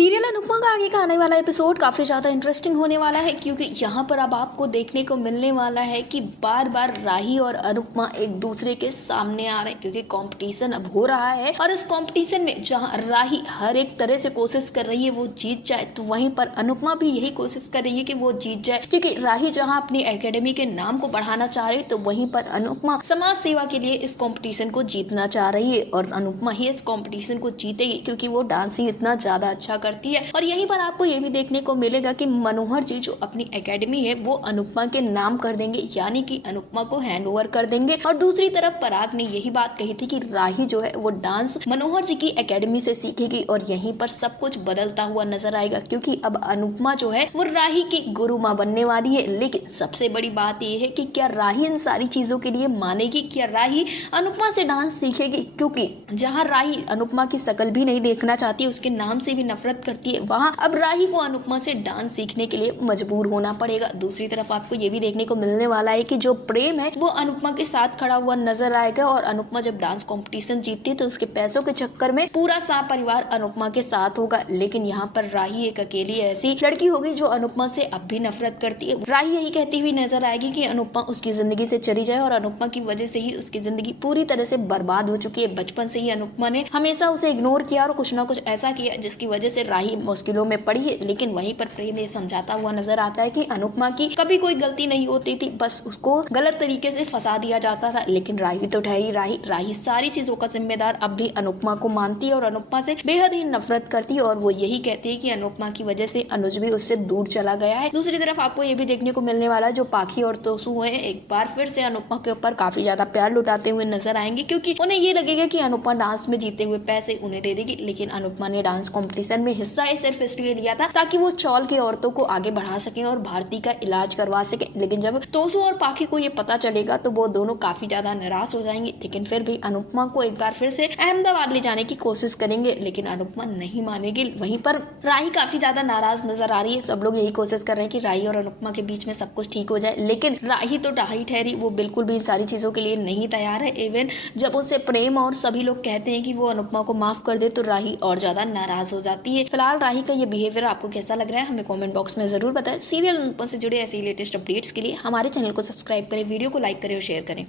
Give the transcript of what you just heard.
Serial Anupama का आगे का आने वाला एपिसोड काफ़ी ज़्यादा इंटरेस्टिंग होने वाला है, क्योंकि यहाँ पर अब आपको देखने को मिलने वाला है कि बार बार राही और अनुपमा एक दूसरे के सामने आ रहे हैं, क्योंकि कंपटीशन अब हो रहा है। और इस कंपटीशन में जहाँ राही हर एक तरह से कोशिश कर रही है वो जीत जाए, तो वहीं पर अनुपमा भी यही कोशिश कर रही है कि वो जीत जाए। क्योंकि राही जहाँ अपनी एकेडमी के नाम को बढ़ाना चाह रही है, तो वहीं पर अनुपमा समाज सेवा के लिए इस कॉम्पिटिशन को जीतना चाह रही है। और अनुपमा ही इस कॉम्पिटिशन को जीतेगी, क्योंकि वो डांसिंग इतना ज्यादा अच्छा करती है। और यहीं पर आपको ये भी देखने को मिलेगा कि मनोहर जी जो अपनी एकेडमी है वो अनुपमा के नाम कर देंगे, यानी कि अनुपमा को हैंड ओवर कर देंगे। और दूसरी तरफ पराग ने यही बात कही थी कि राही जो है वो डांस मनोहर जी की एकेडमी से सीखेगी, और यहीं पर सब कुछ बदलता हुआ नजर आएगा, क्योंकि अब अनुपमा जो है वो राही की गुरु माँ बनने वाली है। लेकिन सबसे बड़ी बात यह है कि क्या राही इन सारी चीजों के लिए मानेगी, क्या राही अनुपमा से डांस सीखेगी? क्योंकि जहाँ राही अनुपमा की शकल भी नहीं देखना चाहती, उसके नाम से भी नफरत करती है, वहाँ अब राही को अनुपमा से डांस सीखने के लिए मजबूर होना पड़ेगा। दूसरी तरफ आपको ये भी देखने को मिलने वाला है कि जो प्रेम है वो अनुपमा के साथ खड़ा हुआ नजर आएगा। और अनुपमा जब डांस कंपटीशन जीतती है तो उसके पैसों के चक्कर में पूरा सा परिवार अनुपमा के साथ होगा। लेकिन यहाँ पर राही एक अकेली ऐसी लड़की होगी जो अनुपमा से अब भी नफरत करती है। राही यही कहती हुई नजर आएगी कि अनुपमा उसकी जिंदगी से चली जाए, और अनुपमा की वजह से ही उसकी जिंदगी पूरी तरह से बर्बाद हो चुकी है। बचपन से ही अनुपमा ने हमेशा उसे इग्नोर किया और कुछ ना कुछ ऐसा किया जिसकी वजह से राही मुश्किलों में पड़ी है। लेकिन वहीं पर प्रेम ये समझाता हुआ नजर आता है कि अनुपमा की कभी कोई गलती नहीं होती थी, बस उसको गलत तरीके से फंसा दिया जाता था। लेकिन राही तो ठहरी राही सारी चीजों का जिम्मेदार अब भी अनुपमा को मानती है और अनुपमा से बेहद ही नफरत करती है। और वो यही कहती है कि अनुपमा की वजह से अनुज भी उससे दूर चला गया है। दूसरी तरफ आपको ये भी देखने को मिलने वाला है जो पाखी और तोसू है एक बार फिर से अनुपमा के ऊपर काफी ज्यादा प्यार लुटाते हुए नजर आएंगे, क्योंकि उन्हें ये लगेगा कि अनुपमा डांस में जीते हुए पैसे उन्हें दे देगी। लेकिन अनुपमा ने डांस कॉम्पिटिशन में हिस्सा सिर्फ इसलिए लिया था ताकि वो चौल के औरतों को आगे बढ़ा सके और भारती का इलाज करवा सके। लेकिन जब तोसू और पाखी को ये पता चलेगा तो वो दोनों काफी ज्यादा निराश हो जाएंगे। लेकिन फिर भी अनुपमा को एक बार फिर से अहमदाबाद ले जाने की कोशिश करेंगे, लेकिन अनुपमा नहीं मानेगी। वहीं पर राही काफी ज्यादा नाराज नजर आ रही है। सब लोग यही कोशिश कर रहे हैं कि राही और अनुपमा के बीच में सब कुछ ठीक हो जाए, लेकिन राही तो राही ठहरी, वो बिल्कुल भी सारी चीजों के लिए नहीं तैयार है। इवन जब उसे प्रेम और सभी लोग कहते हैं कि वो अनुपमा को माफ कर दे तो राही और ज्यादा नाराज हो जाती है। फिलहाल राही का ये बिहेवियर आपको कैसा लग रहा है हमें कमेंट बॉक्स में जरूर बताएं। सीरियल अनुपमा से जुड़े ऐसे लेटेस्ट अपडेट्स के लिए हमारे चैनल को सब्सक्राइब करें, वीडियो को लाइक करें और शेयर करें।